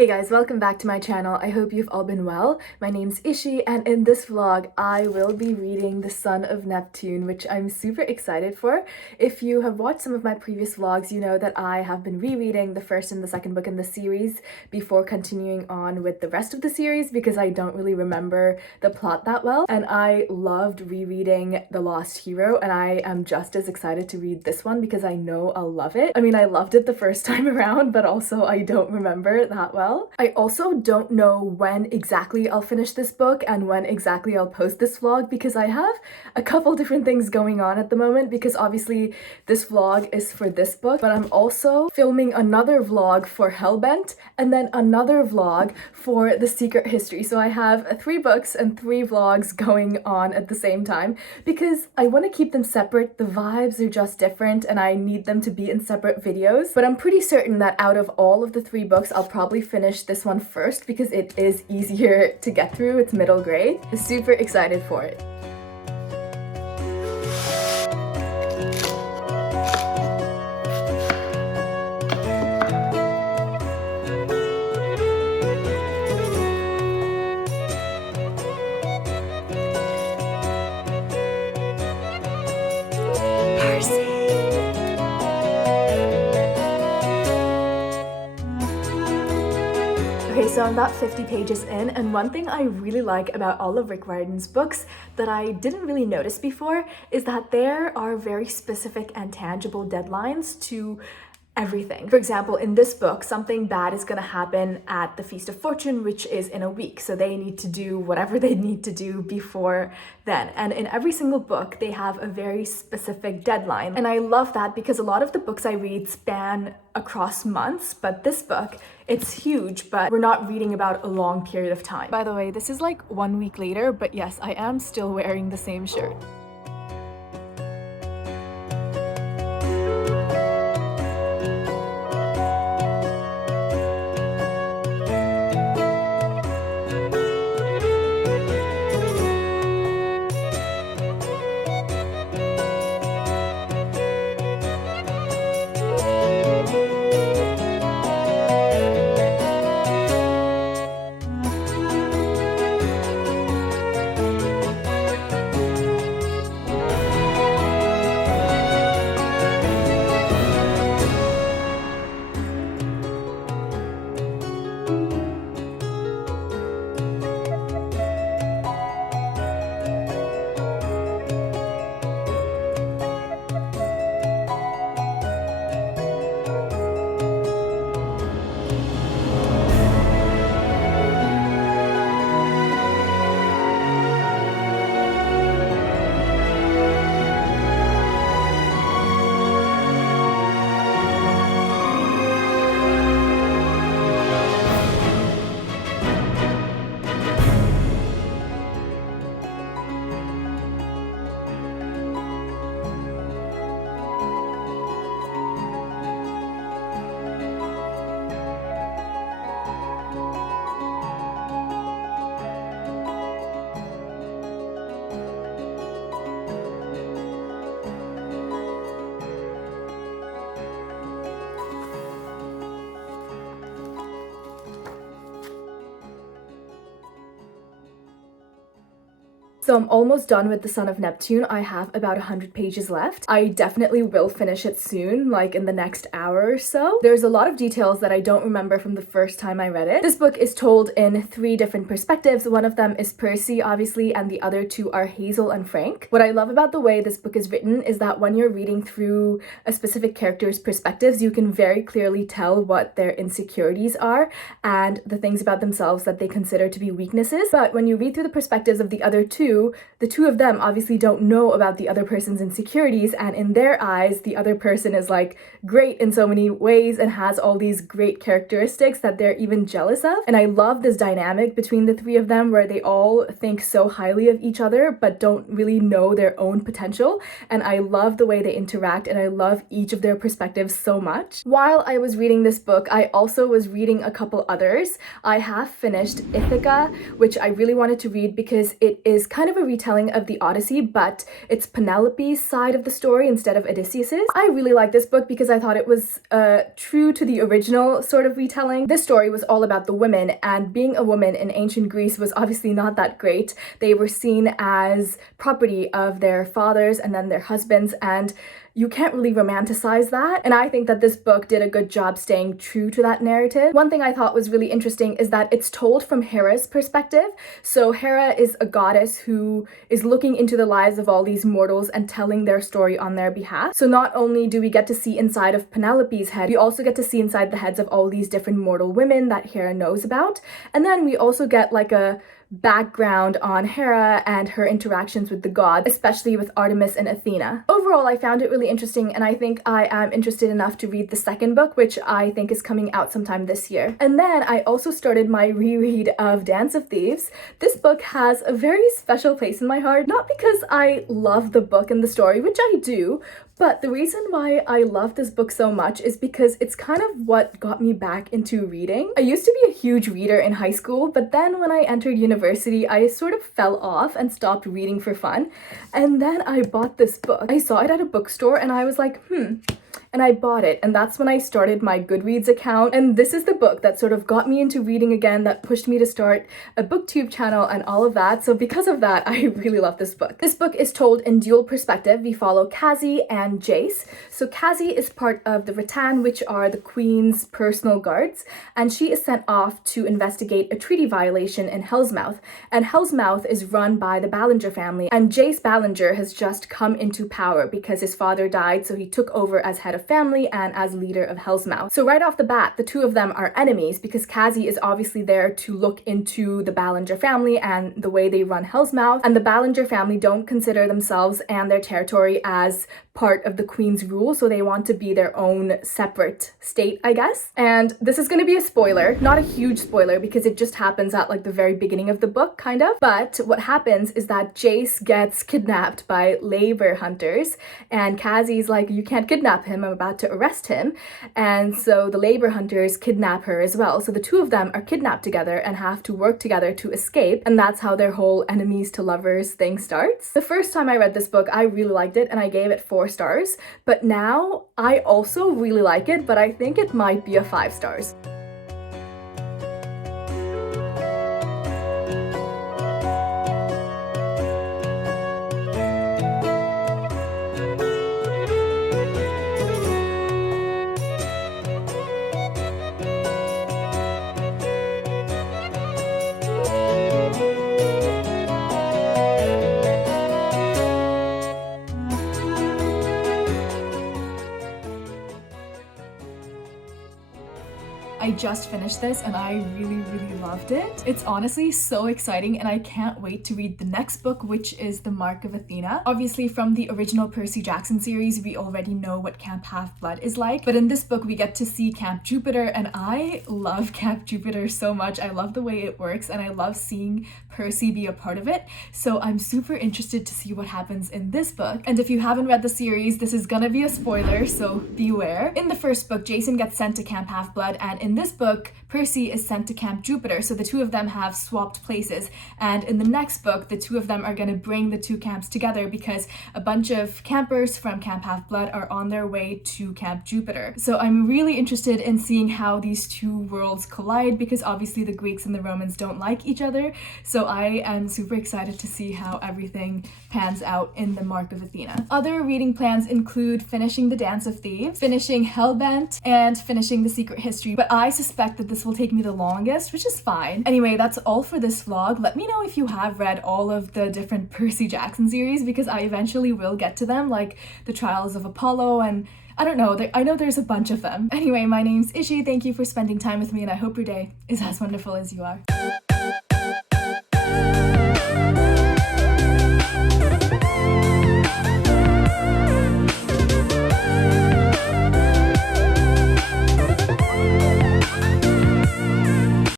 Hey guys, welcome back to my channel. I hope you've all been well. My name's Ishi, and in this vlog, I will be reading The Son of Neptune, which I'm super excited for. If you have watched some of my previous vlogs, you know that I have been rereading the first and the second book in the series before continuing on with the rest of the series because I don't really remember the plot that well. And I loved rereading The Lost Hero, and I am just as excited to read this one because I know I'll love it. I mean, I loved it the first time around, but also I don't remember that well. I also don't know when exactly I'll finish this book and when exactly I'll post this vlog because I have a couple different things going on at the moment because obviously this vlog is for this book, but I'm also filming another vlog for Hellbent and then another vlog for The Secret History. So I have 3 books and 3 vlogs going on at the same time because I want to keep them separate. The vibes are just different and I need them to be in separate videos, but I'm pretty certain that out of all of the 3 books, I'll probably finish this one first because it is easier to get through. It's middle grade. I'm super excited for it. Okay, so I'm about 50 pages in, and one thing I really like about all of Rick Riordan's books that I didn't really notice before is that there are very specific and tangible deadlines to everything. For example, in this book, something bad is going to happen at the Feast of Fortune, which is in a week. So they need to do whatever they need to do before then. And in every single book, they have a very specific deadline. And I love that because a lot of the books I read span across months, but this book, it's huge, but we're not reading about a long period of time. By the way, this is like 1 week later, but yes, I am still wearing the same shirt. So I'm almost done with The Son of Neptune. I have about 100 pages left. I definitely will finish it soon, like in the next hour or so. There's a lot of details that I don't remember from the first time I read it. This book is told in 3 different perspectives. One of them is Percy, obviously, and the other 2 are Hazel and Frank. What I love about the way this book is written is that when you're reading through a specific character's perspectives, you can very clearly tell what their insecurities are and the things about themselves that they consider to be weaknesses. But when you read through the perspectives of the other 2, the 2 of them obviously don't know about the other person's insecurities, and in their eyes, the other person is like great in so many ways and has all these great characteristics that they're even jealous of. And I love this dynamic between the 3 of them where they all think so highly of each other but don't really know their own potential. And I love the way they interact, and I love each of their perspectives so much. While I was reading this book, I also was reading a couple others. I have finished Ithaca, which I really wanted to read because it is kind kind of a retelling of the Odyssey, but it's Penelope's side of the story instead of Odysseus's. I really like this book because I thought it was true to the original sort of retelling. This story was all about the women, and being a woman in ancient Greece was obviously not that great. They were seen as property of their fathers and then their husbands, and you can't really romanticize that. And I think that this book did a good job staying true to that narrative. One thing I thought was really interesting is that it's told from Hera's perspective. So Hera is a goddess who is looking into the lives of all these mortals and telling their story on their behalf. So not only do we get to see inside of Penelope's head, we also get to see inside the heads of all these different mortal women that Hera knows about. And then we also get like a background on Hera and her interactions with the gods, especially with Artemis and Athena. Overall, I found it really interesting, and I think I am interested enough to read the second book, which I think is coming out sometime this year. And then I also started my reread of Dance of Thieves. This book has a very special place in my heart, not because I love the book and the story, which I do, but the reason why I love this book so much is because it's kind of what got me back into reading. I used to be a huge reader in high school, but then when I entered university, I sort of fell off and stopped reading for fun. And then I bought this book. I saw it at a bookstore and I was like, and I bought it, and that's when I started my Goodreads account. And this is the book that sort of got me into reading again, that pushed me to start a booktube channel and all of that. So because of that, I really love this book. This book is told in dual perspective. We follow Cassie and Jace. So Cassie is part of the Rattan, which are the Queen's personal guards, and she is sent off to investigate a treaty violation in Hellsmouth. And Hellsmouth is run by the Ballinger family, and Jace Ballinger has just come into power because his father died, so he took over as head of family and as leader of Hellsmouth. So right off the bat, the two of them are enemies because Cassie is obviously there to look into the Ballinger family and the way they run Hellsmouth, and the Ballinger family don't consider themselves and their territory as part of the Queen's rule, so they want to be their own separate state, I guess. And this is going to be a spoiler, not a huge spoiler because it just happens at like the very beginning of the book, kind of. But what happens is that Jace gets kidnapped by labor hunters, and Cassie's like, you can't kidnap him, I'm about to arrest him. And so the labor hunters kidnap her as well. So the two of them are kidnapped together and have to work together to escape, and that's how their whole enemies to lovers thing starts. The first time I read this book, I really liked it and I gave it 4 stars, but now I also really like it, but I think it might be a 5 stars. I just finished this and I really loved it. It's honestly so exciting and I can't wait to read the next book, which is The Mark of Athena. Obviously from the original Percy Jackson series, we already know what Camp Half-Blood is like, but in this book we get to see Camp Jupiter, and I love Camp Jupiter so much. I love the way it works and I love seeing Percy be a part of it. So I'm super interested to see what happens in this book. And if you haven't read the series, this is gonna be a spoiler, so beware. In the first book, Jason gets sent to Camp Half-Blood, and in this book, Percy is sent to Camp Jupiter, so the two of them have swapped places. And in the next book, the two of them are going to bring the two camps together because a bunch of campers from Camp Half-Blood are on their way to Camp Jupiter. So I'm really interested in seeing how these two worlds collide because obviously the Greeks and the Romans don't like each other. So I am super excited to see how everything pans out in The Mark of Athena. Other reading plans include finishing The Dance of Thieves, finishing Hellbent, and finishing The Secret History, but I suspect that this will take me the longest, which is fine. Anyway, that's all for this vlog. Let me know if you have read all of the different Percy Jackson series because I eventually will get to them, like The Trials of Apollo, and I don't know, I know there's a bunch of them. Anyway, my name's Ishi. Thank you for spending time with me and I hope your day is as wonderful as you are.